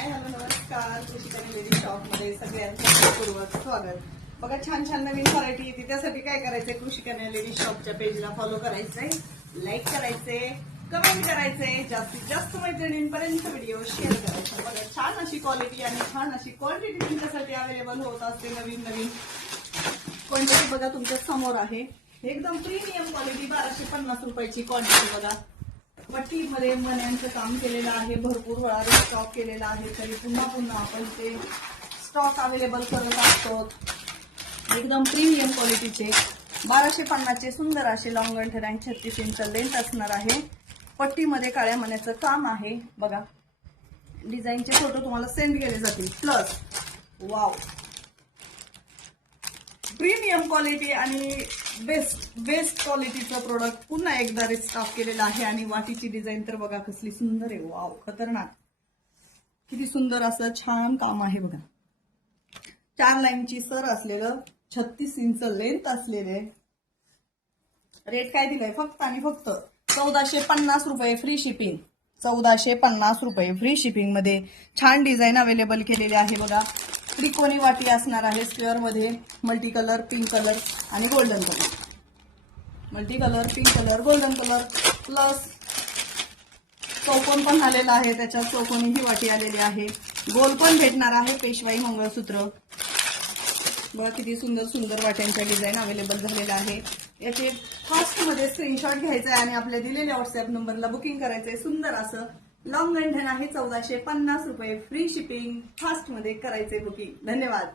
Hi hello नमस्कार. कृषी lady shop मध्ये सगळ्यांचं पूर्वक स्वागत. बघा छान छान नवीन व्हरायटी येते, त्यासाठी काय करायचंय, कृषी कन्या लेडी शॉपच्या पेजला फॉलो करायचंय, लाईक करायचे, कमेंट करायचे, जास्तीत जास्त मैत्रिणींपर्यंत व्हिडिओ शेअर करायचा. बघा छान अशी क्वालिटी आणि छान अशी क्वांटिटी तुमच्यासाठी अवेलेबल होत असते. नवीन नवीन क्वांटिटी बघा तुमच्या समोर आहे. एकदम प्रीमियम क्वालिटी 1250 रुपयाची क्वांटिटी. बघा पट्टीमध्ये मण्यांचं काम केलेलं आहे, भरपूर वेळा स्टॉक केलेला आहे, तरी पुन्हा पुन्हा आपण ते स्टॉक अवेलेबल करत असतो. एकदम प्रीमियम क्वालिटीचे 1250चे सुंदर असे लॉंग गंठन आणि 36 इंच लेंथ असणार आहे. पट्टीमध्ये काळ्या मण्याचं काम आहे. बघा डिझाईनचे फोटो तुम्हाला सेंड केले जातील. प्लस वाव प्रीमियम क्वालिटी आणि बेस्ट क्वालिटीचं प्रोडक्ट पुन्हा एकदा रिस्टॉक केलेलं आहे. आणि वाटीची डिझाईन तर बघा कसली सुंदर आहे. वाव खतरनाक, किती सुंदर असं छान काम आहे. बघा 4 लाईनची सर असलेलं 36 इंच लेंथ असलेले. रेट काय दिलाय फक्त आणि फक्त 1450 रुपये फ्री शिपिंग. 1450 रुपये फ्री शिपिंग मध्ये छान डिझाईन अवेलेबल केलेले आहे. बघा त्रिकोणी वाटी असणार आहे, स्क्वेअर मध्ये मल्टी कलर, पिंक कलर आणि golden colour. Multi colour, pink colour, golden colour. Plus चौकोन पण आलेला आहे, त्याच्यात चौकोनी ही वाटी आलेली आहे. गोल पण भेटणार आहे, पेशवाई मंगळसूत्र. बघा किती सुंदर सुंदर वाट्यांच्या डिझाईन अवेलेबल झालेला आहे. याचे फास्ट मध्ये स्क्रीनशॉट घ्यायचा आहे आणि आपल्या दिलेल्या व्हॉट्सअप नंबरला बुकिंग करायचंय. सुंदर असं लॉंग गंठन आहे. 1450 रुपये फ्री शिपिंग. फास्ट मध्ये करायचे बुकिंग. धन्यवाद.